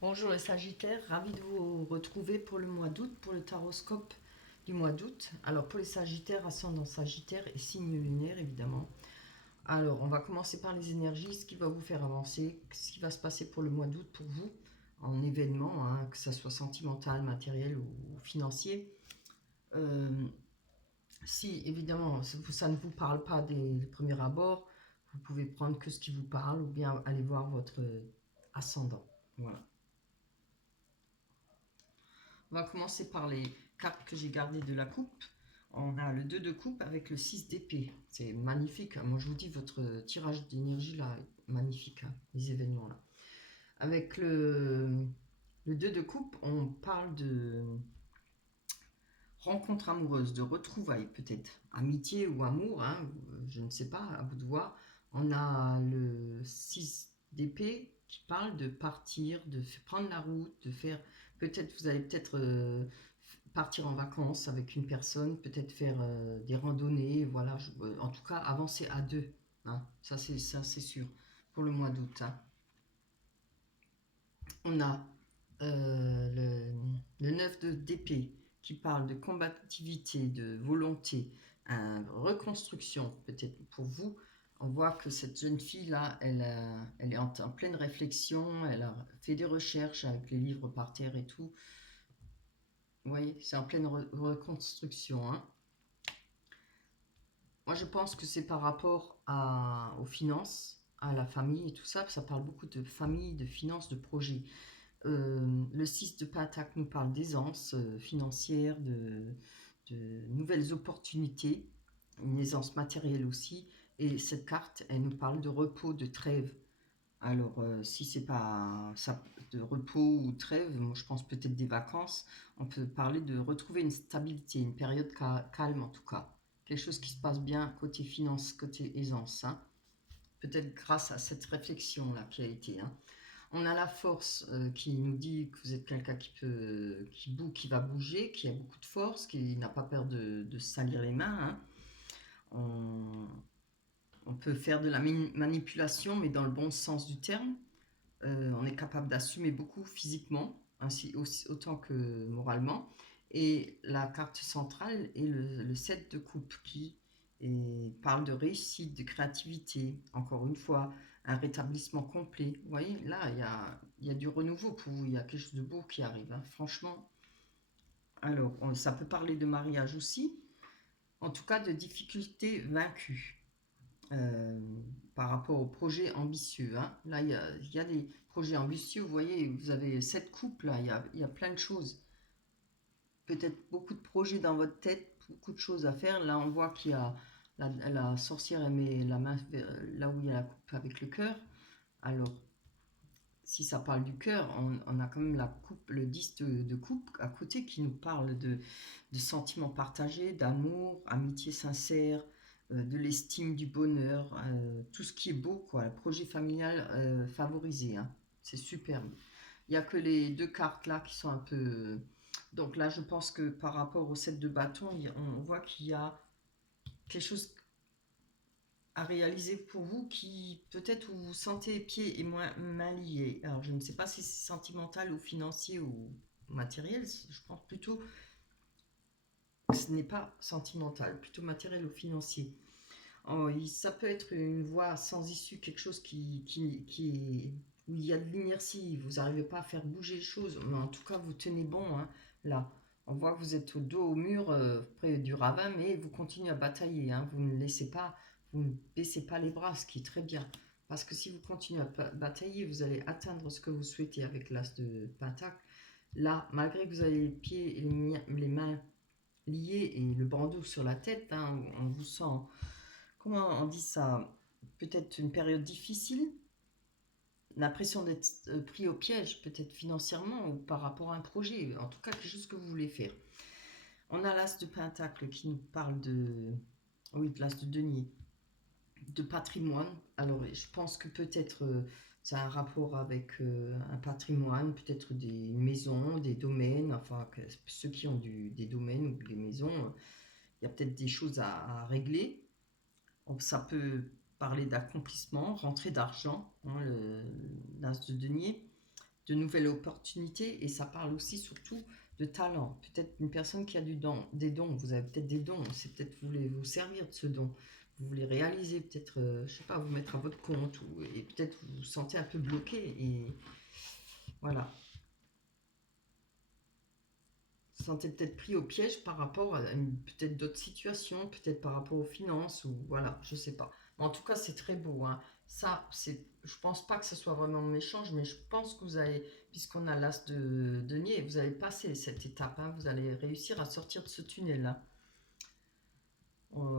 Bonjour les Sagittaires, ravi de vous retrouver pour le mois d'août, pour le taroscope du mois d'août. Alors pour les Sagittaires, ascendant Sagittaire et signe lunaire évidemment. Alors on va commencer par les énergies, ce qui va vous faire avancer, ce qui va se passer pour le mois d'août pour vous, en événement, que ce soit sentimental, matériel ou financier. Euh, Si évidemment ça ne vous parle pas des premiers abords, vous pouvez prendre que ce qui vous parle ou bien aller voir votre ascendant. Voilà. On va commencer par les cartes que j'ai gardées de la coupe. On a le 2 de coupe avec le 6 d'épée. C'est magnifique. Moi, je vous dis, votre tirage d'énergie, là, est magnifique, les événements, là. Avec le 2 de coupe, on parle de rencontre amoureuse, de retrouvailles, peut-être. Amitié ou amour, je ne sais pas, à vous de voir. On a le 6 d'épée qui parle de partir, de prendre la route, de faire... Peut-être, vous allez peut-être partir en vacances avec une personne, peut-être faire des randonnées, voilà. En tout cas, avancer à deux, hein. Ça, c'est sûr, pour le mois d'août, hein. On a le 9 d'épée qui parle de combativité, de volonté, reconstruction, peut-être pour vous. On voit que cette jeune fille-là, elle est en pleine réflexion, elle a fait des recherches avec les livres par terre et tout. Vous voyez, c'est en pleine reconstruction, hein. Moi, je pense que c'est par rapport aux finances, à la famille et tout ça. Ça parle beaucoup de famille, de finances, de projets. Le 6 de Pentacle nous parle d'aisance financière, de nouvelles opportunités, une aisance matérielle aussi. Et cette carte, elle nous parle de repos, de trêve. Alors, si c'est pas ça, de repos ou trêve, moi je pense peut-être des vacances, on peut parler de retrouver une stabilité, une période calme en tout cas. Quelque chose qui se passe bien côté finance, côté aisance, hein. Peut-être grâce à cette réflexion-là qui a été, hein. On a la force qui nous dit que vous êtes quelqu'un qui va bouger, qui a beaucoup de force, qui n'a pas peur de se salir les mains, hein. On, on peut faire de la manipulation, mais dans le bon sens du terme. On est capable d'assumer beaucoup physiquement, ainsi autant que moralement. Et la carte centrale est le 7 de coupe qui parle de réussite, de créativité. Encore une fois, un rétablissement complet. Vous voyez, là, il y a du renouveau pour vous. Il y a quelque chose de beau qui arrive, hein, franchement. Alors, ça peut parler de mariage aussi. En tout cas, de difficultés vaincues euh, par rapport aux projets ambitieux, hein. Là, il y a des projets ambitieux. Vous voyez, vous avez cette coupe là, il y a plein de choses. Peut-être beaucoup de projets dans votre tête, beaucoup de choses à faire. Là, on voit qu'il y a la sorcière, elle met la main là où il y a la coupe avec le cœur. Alors, si ça parle du cœur, on a quand même la coupe, le 10 de coupe à côté qui nous parle de sentiments partagés, d'amour, amitié sincère, de l'estime, du bonheur, tout ce qui est beau, quoi. Le projet familial favorisé, hein. C'est superbe. Il n'y a que les deux cartes là qui sont un peu. Donc là, je pense que par rapport au set de bâtons, on voit qu'il y a quelque chose à réaliser pour vous qui peut-être vous vous sentez pieds et mains liés. Alors je ne sais pas si c'est sentimental ou financier ou matériel, je pense plutôt que ce n'est pas sentimental, plutôt matériel ou financier. Oh, ça peut être une voie sans issue, quelque chose qui est, où il y a de l'inertie, vous n'arrivez pas à faire bouger les choses, mais en tout cas vous tenez bon, hein, là. On voit que vous êtes au dos au mur, près du ravin, mais vous continuez à batailler, hein. Vous ne laissez pas, vous ne baissez pas les bras, ce qui est très bien. Parce que si vous continuez à batailler, vous allez atteindre ce que vous souhaitez avec l'as de pentacle. Là, malgré que vous avez les pieds et les mains liés et le bandeau sur la tête, hein, on vous sent, comment on dit ça, peut-être une période difficile, l'impression d'être pris au piège, peut-être financièrement ou par rapport à un projet, en tout cas quelque chose que vous voulez faire. On a l'as de Pentacle qui nous parle de, oui, de l'as de denier, de patrimoine. Alors je pense que peut-être ça a un rapport avec un patrimoine, peut-être des maisons, des domaines, enfin ceux qui ont des domaines ou des maisons, il y a peut-être des choses à régler. Ça peut parler d'accomplissement, rentrée d'argent, hein, l'as de denier, de nouvelles opportunités, et ça parle aussi surtout de talent. Peut-être une personne qui a des dons, vous avez peut-être des dons, c'est peut-être vous voulez vous servir de ce don, vous voulez réaliser, peut-être, je sais pas, vous mettre à votre compte, et peut-être vous vous sentez un peu bloqué, et voilà. Vous sentez peut-être pris au piège par rapport à peut-être d'autres situations, peut-être par rapport aux finances, ou voilà, je sais pas. Mais en tout cas, c'est très beau, hein. Ça, je pense pas que ce soit vraiment méchant, mais je pense que vous allez, puisqu'on a l'as de denier, vous allez passer cette étape, hein. Vous allez réussir à sortir de ce tunnel-là.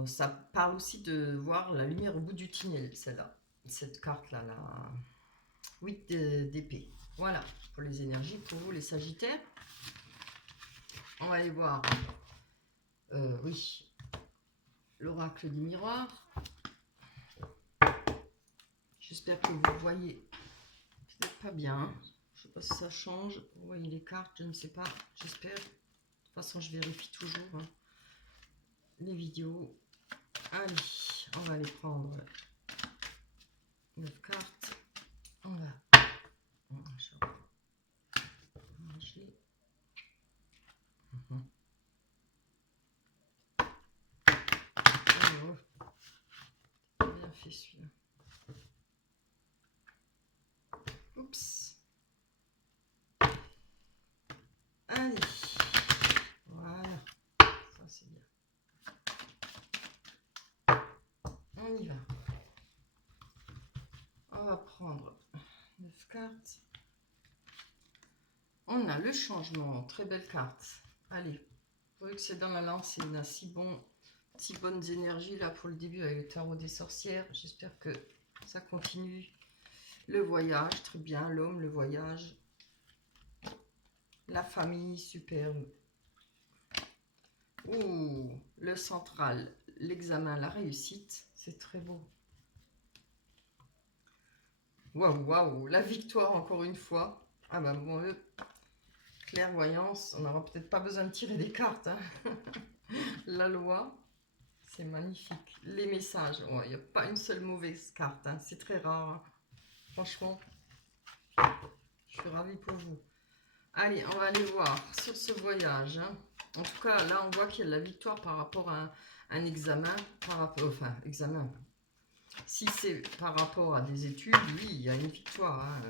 Ça parle aussi de voir la lumière au bout du tunnel, celle-là. Cette carte-là, la 8 d'épée. Voilà, pour les énergies, pour vous les Sagittaires. On va aller voir. Oui, l'oracle du miroir. J'espère que vous voyez peut-être pas bien. Je sais pas si ça change. Vous voyez les cartes, je ne sais pas. J'espère. De toute façon, je vérifie toujours, hein, les vidéos. Allez, on va aller prendre 9 cartes. On va ranger. Oh, bien fait celui-là. Oups. Allez. Voilà. Ça, c'est bien. On y va. On va prendre 9 cartes. On a le changement. Très belle carte. Allez. Vous voyez que c'est dans la lancée. On a si bonnes énergies là pour le début avec le tarot des sorcières. J'espère que ça continue. Le voyage, très bien. L'homme, le voyage. La famille, super. Ouh, le central, l'examen, la réussite. C'est très beau. Waouh, waouh, la victoire encore une fois. Ah bah bon, clairvoyance, on n'aura peut-être pas besoin de tirer des cartes, hein. La loi, c'est magnifique. Les messages, il n'y a pas une seule mauvaise carte, hein. C'est très rare, hein. Franchement, je suis ravie pour vous. Allez, on va aller voir sur ce voyage, hein. En tout cas, là, on voit qu'il y a de la victoire par rapport à un examen, enfin, examen. Si c'est par rapport à des études, oui, il y a une victoire, hein,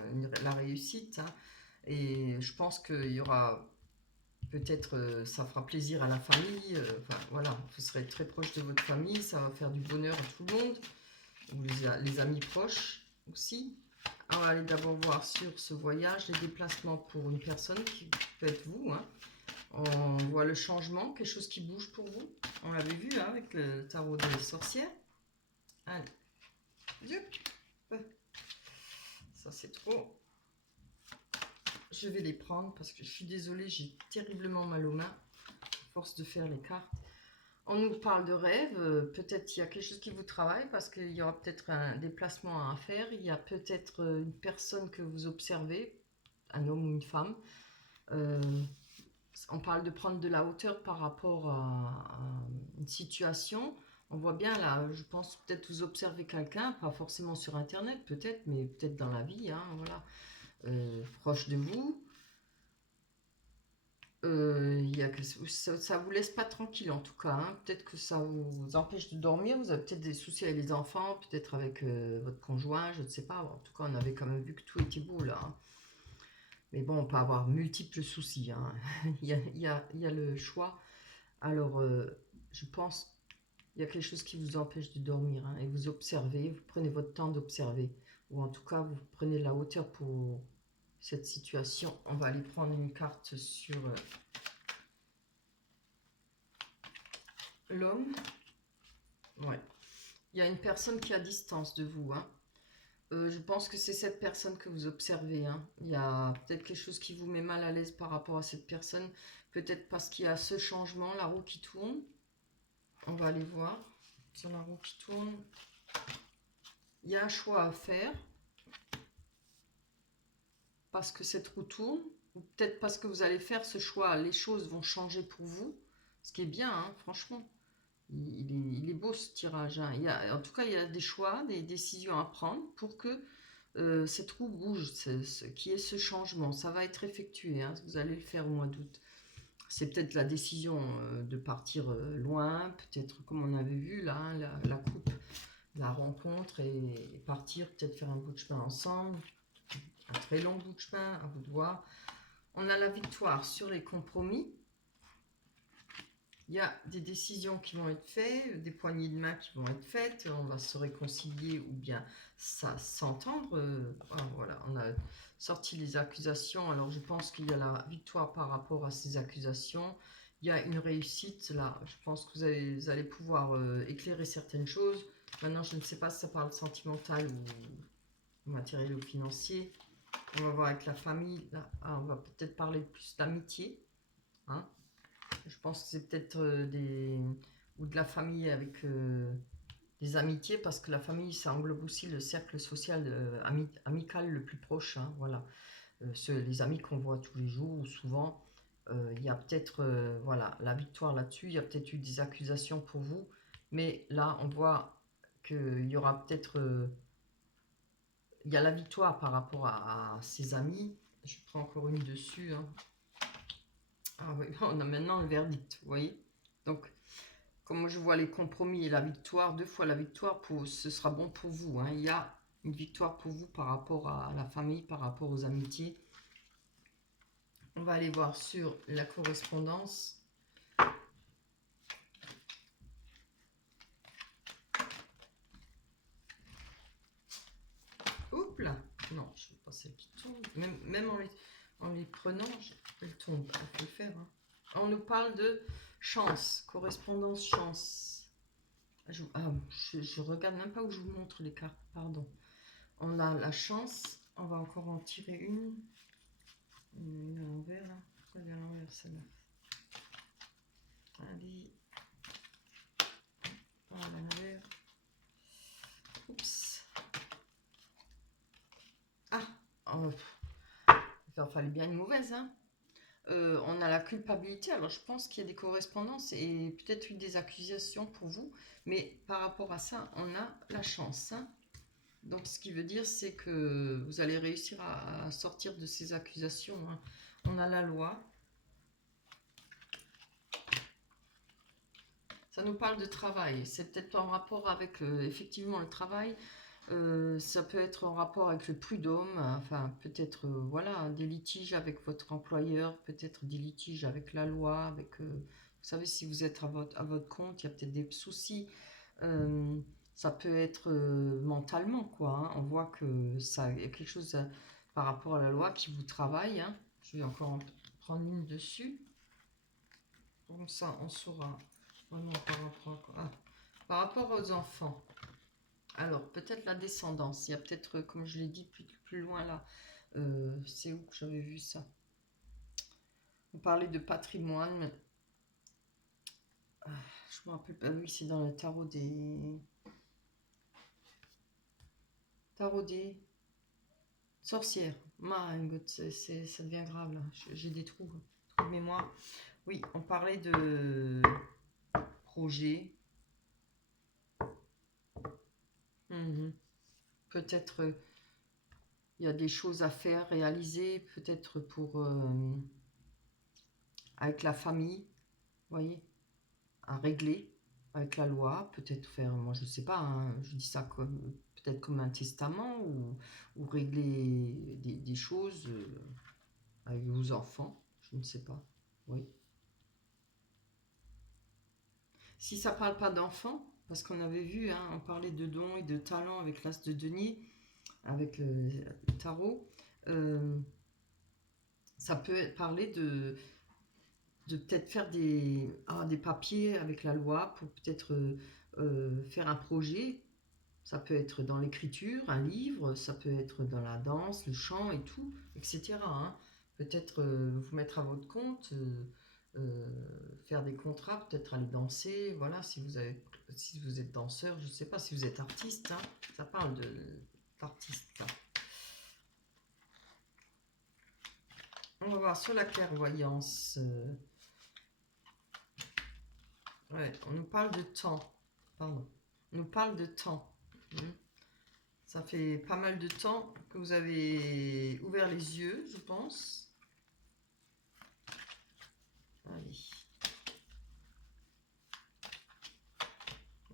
la réussite, hein. Et je pense qu'il y aura peut-être, ça fera plaisir à la famille. Enfin, voilà, vous serez très proche de votre famille, ça va faire du bonheur à tout le monde. Ou les amis proches aussi. On va aller d'abord voir sur ce voyage les déplacements pour une personne qui peut être vous, hein. On voit le changement, quelque chose qui bouge pour vous. On l'avait vu, hein, avec le tarot des sorcières. Allez. Dieu. Ça, c'est trop. Je vais les prendre parce que je suis désolée, j'ai terriblement mal aux mains à force de faire les cartes. On nous parle de rêve, peut-être il y a quelque chose qui vous travaille parce qu'il y aura peut-être un déplacement à faire. Il y a peut-être une personne que vous observez, un homme ou une femme. On parle de prendre de la hauteur par rapport à une situation. On voit bien là, je pense peut-être vous observez quelqu'un, pas forcément sur internet peut-être, mais peut-être dans la vie, hein, voilà, proche de vous. Ça vous laisse pas tranquille en tout cas, hein. Peut-être que ça vous empêche de dormir. Vous avez peut-être des soucis avec les enfants, peut-être avec votre conjoint, je ne sais pas. En tout cas, on avait quand même vu que tout était beau là, hein. Mais bon, on peut avoir multiples soucis, hein. Il y a le choix. Alors, je pense qu'il y a quelque chose qui vous empêche de dormir, hein, et vous observez, vous prenez votre temps d'observer. Ou en tout cas, vous prenez de la hauteur pour cette situation. On va aller prendre une carte sur l'homme. Ouais. Il y a une personne qui est à distance de vous, hein. Je pense que c'est cette personne que vous observez, hein. Il y a peut-être quelque chose qui vous met mal à l'aise par rapport à cette personne. Peut-être parce qu'il y a ce changement, la roue qui tourne. On va aller voir sur la roue qui tourne. Il y a un choix à faire parce que cette roue tourne. Ou peut-être parce que vous allez faire ce choix, les choses vont changer pour vous. Ce qui est bien, hein, franchement. Il est beau ce tirage, hein. En tout cas, il y a des choix, des décisions à prendre pour que Cette roue bouge, qui est ce changement. Ça va être effectué, hein, vous allez le faire au mois d'août. C'est peut-être la décision de partir loin, peut-être comme on avait vu là, hein, la coupe, la rencontre et partir, peut-être faire un bout de chemin ensemble, un très long bout de chemin, à vous de voir. On a la victoire sur les compromis. Il y a des décisions qui vont être faites, des poignées de main qui vont être faites, on va se réconcilier ou bien s'entendre. Voilà, on a sorti les accusations, alors je pense qu'il y a la victoire par rapport à ces accusations. Il y a une réussite là, je pense que vous allez pouvoir éclairer certaines choses. Maintenant, je ne sais pas si ça parle sentimental ou matériel ou financier. On va voir avec la famille, là, on va peut-être parler plus d'amitié. Hein. Je pense que c'est peut-être ou de la famille avec des amitiés, parce que la famille, ça englobe aussi le cercle social amical le plus proche. Hein, voilà. Les amis qu'on voit tous les jours ou souvent. Il y a peut-être voilà, la victoire là-dessus. Il y a peut-être eu des accusations pour vous. Mais là, on voit qu'il y aura peut-être... il y a la victoire par rapport à ses amis. Je prends encore une dessus. Hein. Ah oui, on a maintenant le verdict, vous voyez. Donc, comme je vois les compromis et la victoire, 2 fois la victoire, ce sera bon pour vous. Hein. Il y a une victoire pour vous par rapport à la famille, par rapport aux amitiés. On va aller voir sur la correspondance. Oups là. Non, je ne veux pas celle qui tombe. Même en les prenant, elle tombe. Il faut le faire. Hein. On nous parle de chance, correspondance chance. Je regarde même pas où je vous montre les cartes, pardon. On a la chance, on va encore en tirer une. Une à l'envers là, ça vient à l'envers celle-là. Allez, à l'envers. Oups. Ah, oh, il en fallait bien une mauvaise, hein. On a la culpabilité, alors je pense qu'il y a des correspondances et peut-être eu des accusations pour vous, mais par rapport à ça, on a la chance. Hein. Donc ce qui veut dire, c'est que vous allez réussir à sortir de ces accusations. Hein. On a la loi. Ça nous parle de travail. C'est peut-être en rapport avec effectivement le travail. Ça peut être en rapport avec le prud'homme. Enfin, peut-être voilà, des litiges avec votre employeur, peut-être des litiges avec la loi, avec vous savez, si vous êtes à votre compte, il y a peut-être des soucis. Ça peut être mentalement, quoi. Hein. On voit que ça y a quelque chose par rapport à la loi qui vous travaille. Hein. Je vais encore en prendre une dessus. Comme ça, on saura vraiment par rapport aux enfants. Alors, peut-être la descendance. Il y a peut-être, comme je l'ai dit plus loin là, c'est où que j'avais vu ça? On parlait de patrimoine. Je me rappelle pas. Oui, c'est dans le tarot des sorcières. My God, ça devient grave là. J'ai des trous de mémoire. Oui, on parlait de projet. Peut-être il y a des choses à faire, réaliser, peut-être pour avec la famille, vous voyez, à régler avec la loi, peut-être faire, moi je sais pas, hein, je dis ça comme peut-être comme un testament ou régler des choses avec vos enfants, je ne sais pas, oui. Si ça parle pas d'enfants, parce qu'on avait vu, hein, on parlait de dons et de talents avec l'as de denier, avec le tarot, ça peut parler de peut-être faire des papiers avec la loi pour peut-être faire un projet. Ça peut être dans l'écriture, un livre, ça peut être dans la danse, le chant et tout, etc. Hein. Peut-être vous mettre à votre compte, faire des contrats, peut-être aller danser. Voilà, si vous êtes danseur, je ne sais pas, si vous êtes artiste, hein, ça parle d'artiste. On va voir sur la clairvoyance. Ouais, on nous parle de temps. Pardon. On nous parle de temps. Ça fait pas mal de temps que vous avez ouvert les yeux, je pense. Allez.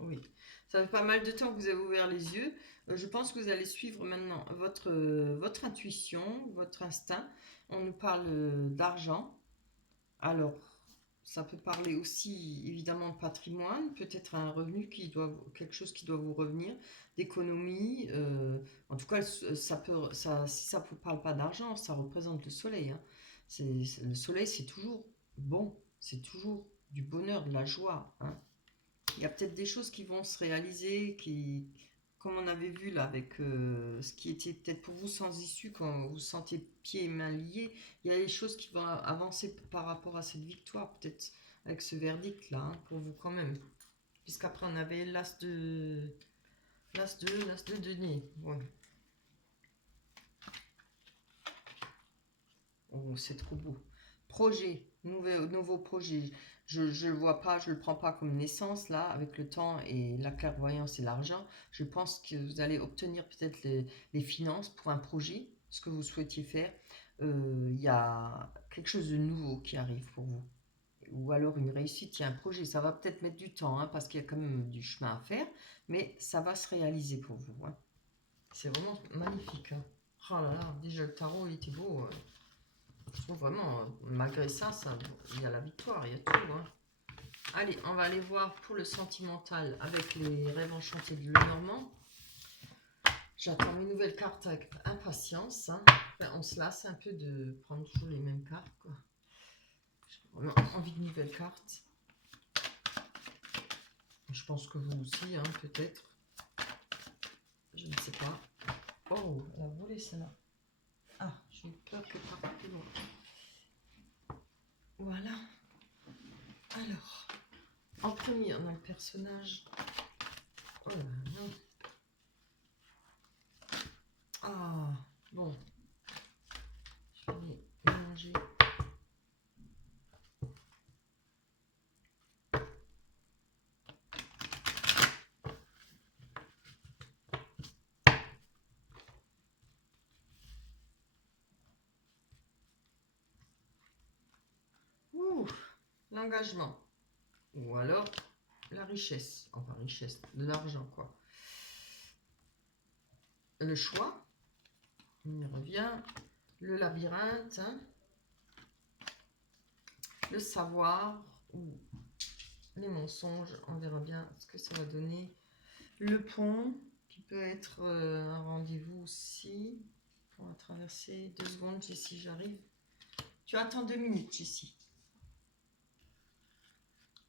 Oui. Ça fait pas mal de temps que vous avez ouvert les yeux. Je pense que vous allez suivre maintenant votre intuition, votre instinct. On nous parle d'argent. Alors, ça peut parler aussi évidemment de patrimoine, peut-être un revenu quelque chose qui doit vous revenir, d'économie. En tout cas, si ça ne parle pas d'argent, ça représente le soleil, hein. Le soleil, c'est toujours bon, c'est toujours du bonheur, de la joie, hein. Il y a peut-être des choses qui vont se réaliser, comme on avait vu là, avec ce qui était peut-être pour vous sans issue, quand vous vous sentez pieds et mains liés, il y a des choses qui vont avancer par rapport à cette victoire, peut-être avec ce verdict-là, hein, pour vous quand même. Puisqu'après on avait l'as de denier. Ouais. Oh, c'est trop beau. Projet, nouveau projet. Je ne le vois pas, je ne le prends pas comme naissance là, avec le temps et la clairvoyance et l'argent. Je pense que vous allez obtenir peut-être les finances pour un projet, ce que vous souhaitiez faire. Il y a quelque chose de nouveau qui arrive pour vous. Ou alors une réussite, il y a un projet. Ça va peut-être mettre du temps, hein, parce qu'il y a quand même du chemin à faire, mais ça va se réaliser pour vous, hein. C'est vraiment magnifique, hein. Oh là là, déjà le tarot il était beau. Je trouve vraiment, malgré ça, il y a la victoire, il y a tout, hein. Allez, on va aller voir pour le sentimental avec les rêves enchantés de Lenormand. J'attends mes nouvelles cartes avec impatience, hein. Enfin, on se lasse un peu de prendre toujours les mêmes cartes, quoi. J'ai vraiment envie de nouvelles cartes. Je pense que vous aussi, hein, peut-être. Je ne sais pas. Oh, elle a volé celle-là. Ah, j'ai eu peur qu'elle parte plus loin. Voilà. Alors, en premier, on a le personnage. Oh là là. Ah, bon. Je vais mélanger. Ouh, l'engagement. Ou alors la richesse. Enfin, richesse, de l'argent, quoi. Le choix. On y revient. Le labyrinthe. Hein. Le savoir. Ou les mensonges. On verra bien ce que ça va donner. Le pont, qui peut être un rendez-vous aussi. On va traverser 2 secondes, Jessie, j'arrive. Tu attends 2 minutes, Jessie.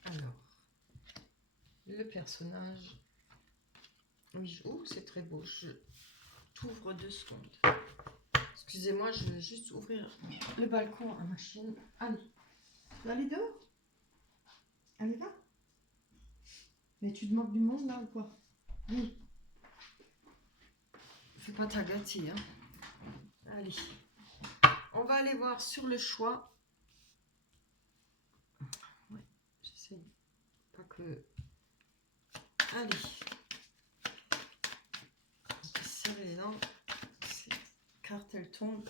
Alors, le personnage. Oui, oh, c'est très beau. Je t'ouvre 2 secondes. Excusez-moi, je vais juste ouvrir le balcon à machine. Allez, tu vas aller dehors? Allez, va. Mais tu te moques du monde là ou quoi? Oui. Fais pas ta gâtée, hein. Allez. On va aller voir sur le choix. Ouais, j'essaie pas que... Allez. On va serrer les dents. Ces cartes, elles tombent.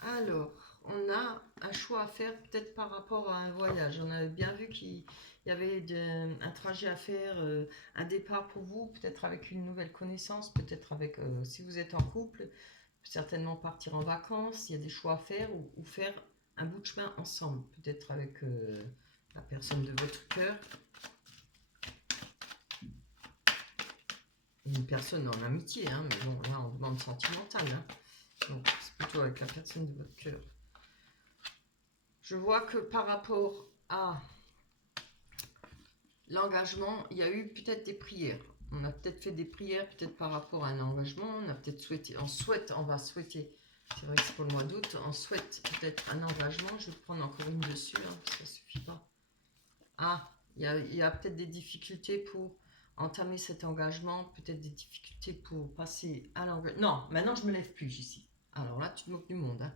Alors, on a un choix à faire peut-être par rapport à un voyage. On avait bien vu qu'il y avait un trajet à faire, un départ pour vous, peut-être avec une nouvelle connaissance, peut-être avec, si vous êtes en couple, certainement partir en vacances. Il y a des choix à faire ou faire un bout de chemin ensemble, peut-être avec la personne de votre cœur. Une personne en amitié, hein, mais bon, là on demande sentimental, hein. Donc c'est plutôt avec la personne de votre cœur. Je vois que par rapport à l'engagement, il y a eu peut-être des prières. On a peut-être fait des prières, peut-être par rapport à un engagement. On a peut-être souhaité, on va souhaiter, c'est vrai que c'est pour le mois d'août, on souhaite peut-être un engagement. Je vais prendre encore une dessus, hein, parce que ça ne suffit pas. Ah, il y a peut-être des difficultés pour entamer cet engagement, peut-être des difficultés pour passer à l'engagement. Non, maintenant je me lève plus ici. Alors là, tu te moques du monde, hein.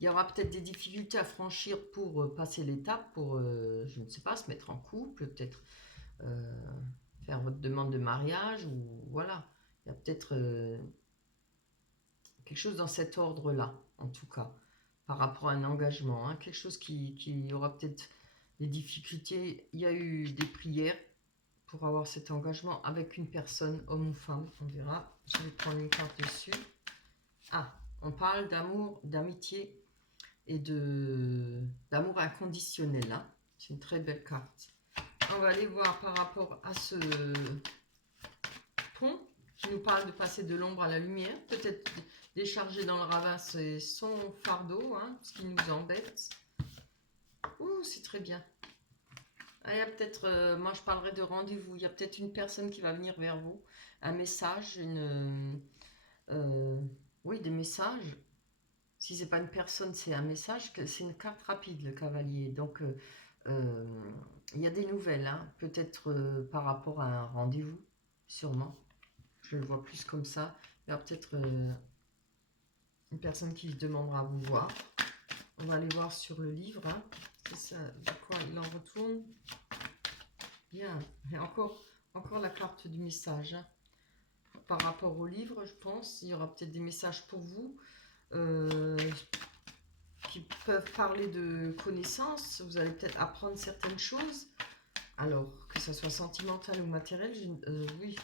Il y aura peut-être des difficultés à franchir pour passer l'étape, pour, je ne sais pas, se mettre en couple, peut-être faire votre demande de mariage, ou voilà. Il y a peut-être quelque chose dans cet ordre-là, en tout cas, par rapport à un engagement, hein, quelque chose qui aura peut-être des difficultés. Il y a eu des prières pour avoir cet engagement avec une personne, homme ou femme, on verra. Je vais prendre une carte dessus. Ah, on parle d'amour, d'amitié et d'amour inconditionnel, hein. C'est une très belle carte. On va aller voir par rapport à ce pont qui nous parle de passer de l'ombre à la lumière, peut-être décharger dans le ravin son fardeau, hein, ce qui nous embête. Ouh, c'est très bien. Ah, il y a peut-être, moi je parlerai de rendez-vous, il y a peut-être une personne qui va venir vers vous, un message, oui, des messages. Si c'est pas une personne, c'est un message, c'est une carte rapide, le cavalier. Donc, il y a des nouvelles, hein, peut-être par rapport à un rendez-vous, sûrement. Je le vois plus comme ça. Il y a peut-être une personne qui demandera à vous voir. On va aller voir sur le livre. Hein. C'est ça, de quoi il en retourne. Bien. Et encore la carte du message. Hein. Par rapport au livre, je pense, il y aura peut-être des messages pour vous qui peuvent parler de connaissances. Vous allez peut-être apprendre certaines choses. Alors, que ce soit sentimental ou matériel, oui,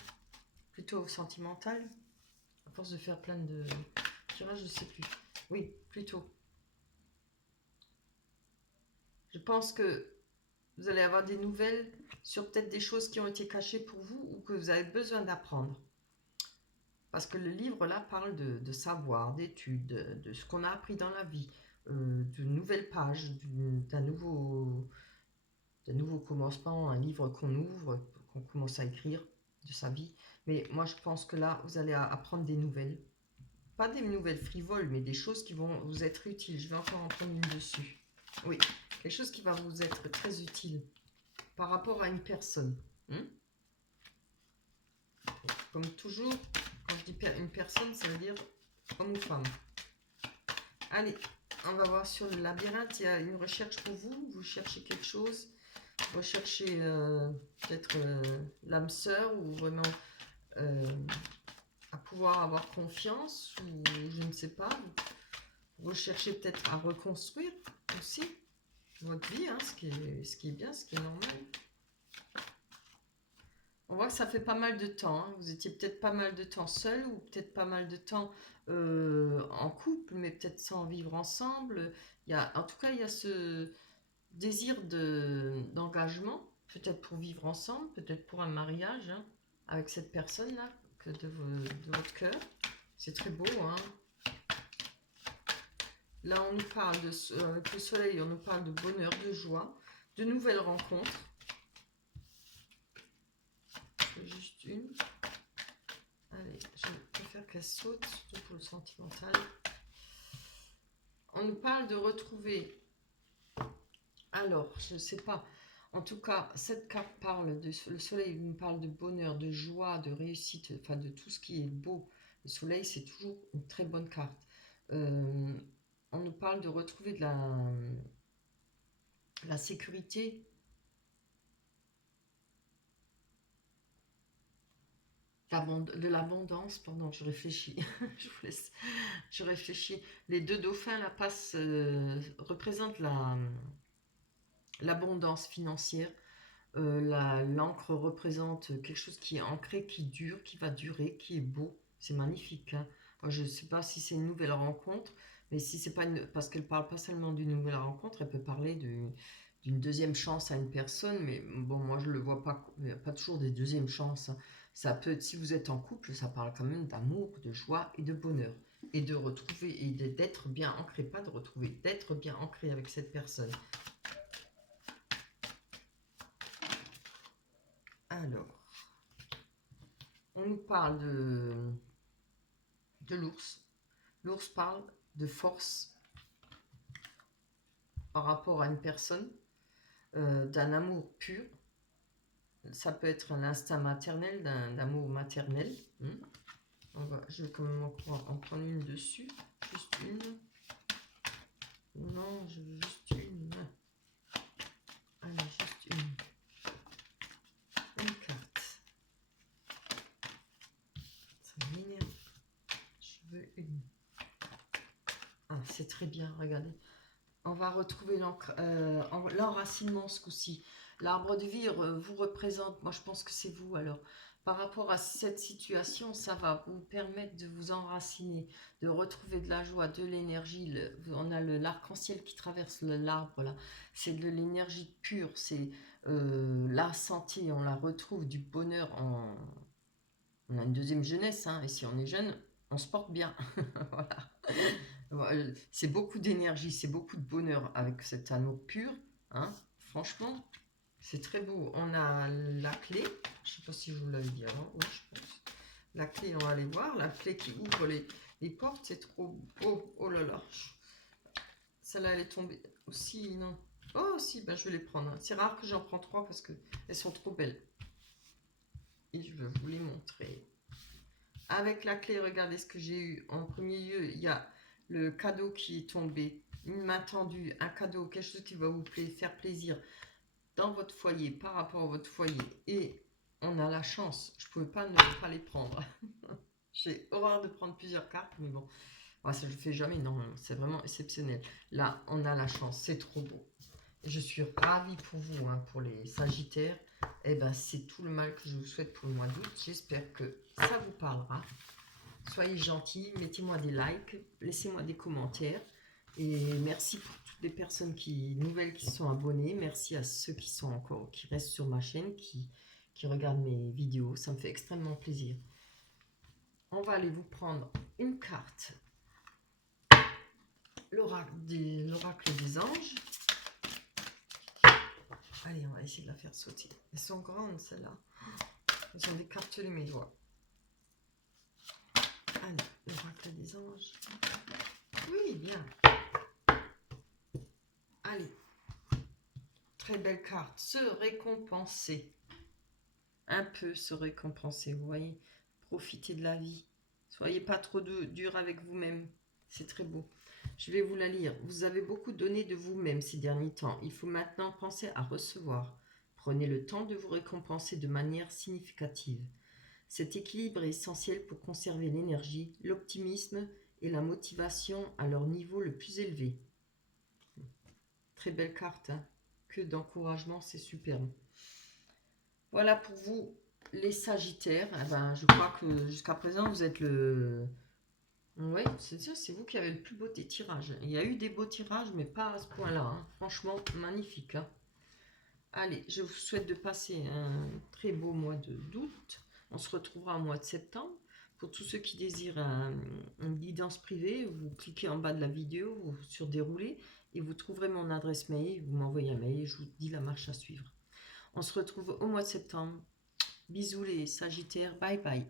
plutôt sentimental. À force de faire plein de tirages, je ne sais plus. Oui, plutôt. Je pense que vous allez avoir des nouvelles sur peut-être des choses qui ont été cachées pour vous ou que vous avez besoin d'apprendre. Parce que le livre là parle de savoir, d'études, de ce qu'on a appris dans la vie, de nouvelles pages, d'un nouveau commencement, un livre qu'on ouvre, qu'on commence à écrire de sa vie. Mais moi je pense que là vous allez apprendre des nouvelles. Pas des nouvelles frivoles, mais des choses qui vont vous être utiles. Je vais encore en prendre une dessus. Oui, quelque chose qui va vous être très utile par rapport à une personne. Comme toujours, quand je dis une personne, ça veut dire homme ou femme. Allez, on va voir sur le labyrinthe. Il y a une recherche pour vous. Vous cherchez quelque chose. Vous recherchez peut-être l'âme sœur ou vraiment à pouvoir avoir confiance ou je ne sais pas. Vous recherchez peut-être à reconstruire aussi votre vie, hein, ce qui est bien, ce qui est normal. On voit que ça fait pas mal de temps. Hein. Vous étiez peut-être pas mal de temps seul ou peut-être pas mal de temps en couple, mais peut-être sans vivre ensemble. En tout cas, il y a ce désir d'engagement, peut-être pour vivre ensemble, peut-être pour un mariage hein, avec cette personne-là de votre cœur. C'est très beau. Hein. Là, on nous parle avec le soleil, on nous parle de bonheur, de joie, de nouvelles rencontres. Juste une. Allez, je préfère qu'elle saute, surtout pour le sentimental. On nous parle de retrouver. Alors, je ne sais pas. En tout cas, cette carte parle de. Le soleil nous parle de bonheur, de joie, de réussite, enfin de tout ce qui est beau. Le soleil, c'est toujours une très bonne carte. On nous parle de retrouver de la sécurité. De l'abondance, pardon, je réfléchis, je réfléchis. Les deux dauphins là représentent l'abondance financière. L'encre représente quelque chose qui est ancré, qui dure, qui va durer, qui est beau. C'est magnifique. Hein. Moi, je ne sais pas si c'est une nouvelle rencontre, mais si c'est pas parce qu'elle parle pas seulement d'une nouvelle rencontre, elle peut parler d'une deuxième chance à une personne. Mais bon, moi je le vois pas. Il n'y a pas toujours des deuxièmes chances. Hein. Ça peut être, si vous êtes en couple, ça parle quand même d'amour, de joie et de bonheur. Et de retrouver, et d'être bien ancré, pas de retrouver, d'être bien ancré avec cette personne. Alors, on nous parle de l'ours. L'ours parle de force par rapport à une personne, d'un amour pur. Ça peut être un instinct maternel, d'un amour maternel. Je vais quand même en prendre une dessus. Juste une. Non, je veux juste une. Allez, juste une. Une carte. c'est très bien, regardez. On va retrouver l'enracinement ce coup-ci. L'arbre de vie vous représente, moi je pense que c'est vous alors. Par rapport à cette situation, ça va vous permettre de vous enraciner, de retrouver de la joie, de l'énergie. On a l'arc-en-ciel qui traverse l'arbre là. C'est de l'énergie pure, c'est la santé, on la retrouve, du bonheur. On a une deuxième jeunesse, hein, et si on est jeune, on se porte bien. Voilà. C'est beaucoup d'énergie, c'est beaucoup de bonheur avec cet anneau pur. Hein. Franchement, c'est très beau. On a la clé. Je ne sais pas si je vous l'avais dit avant. Oui, je pense. La clé, on va aller voir. La clé qui ouvre les portes, c'est trop beau. Oh là là. Celle-là, elle est tombée aussi, non. Oh, si, ben, je vais les prendre. Hein. C'est rare que j'en prends 3 parce qu'elles sont trop belles. Et je vais vous les montrer. Avec la clé, regardez ce que j'ai eu. En premier lieu, il y a le cadeau qui est tombé. Une main tendue, un cadeau, quelque chose qui va vous faire plaisir dans votre foyer, par rapport à votre foyer. Et on a la chance. Je ne pouvais pas ne pas les prendre. J'ai horreur de prendre plusieurs cartes, mais bon. Ça, je ne le fais jamais, non. C'est vraiment exceptionnel. Là, on a la chance. C'est trop beau. Je suis ravie pour vous, hein, pour les Sagittaires. Eh ben, c'est tout le mal que je vous souhaite pour le mois d'août. J'espère que ça vous parlera. Soyez gentils, mettez-moi des likes, laissez-moi des commentaires. Et merci pour toutes les personnes nouvelles qui sont abonnées. Merci à ceux qui restent sur ma chaîne, qui regardent mes vidéos. Ça me fait extrêmement plaisir. On va aller vous prendre une carte. L'oracle des anges. Allez, on va essayer de la faire sauter. Elles sont grandes, celles-là. Elles ont décartelé mes doigts. Allez, l'oracle des anges. Oui, bien. Allez. Très belle carte. Se récompenser. Un peu se récompenser, vous voyez. Profitez de la vie. Soyez pas trop dur avec vous-même. C'est très beau. Je vais vous la lire. Vous avez beaucoup donné de vous-même ces derniers temps. Il faut maintenant penser à recevoir. Prenez le temps de vous récompenser de manière significative. Cet équilibre est essentiel pour conserver l'énergie, l'optimisme et la motivation à leur niveau le plus élevé. Très belle carte, hein. Que d'encouragement, c'est superbe. Voilà pour vous, les Sagittaires. Eh ben, je crois que jusqu'à présent, vous êtes le... Oui, c'est ça, c'est vous qui avez le plus beau des tirages. Il y a eu des beaux tirages, mais pas à ce point-là. Hein. Franchement, magnifique. Hein. Allez, je vous souhaite de passer un très beau mois d'août. On se retrouvera au mois de septembre. Pour tous ceux qui désirent une guidance privée, vous cliquez en bas de la vidéo sur dérouler et vous trouverez mon adresse mail. Vous m'envoyez un mail et je vous dis la marche à suivre. On se retrouve au mois de septembre. Bisous les Sagittaires. Bye bye.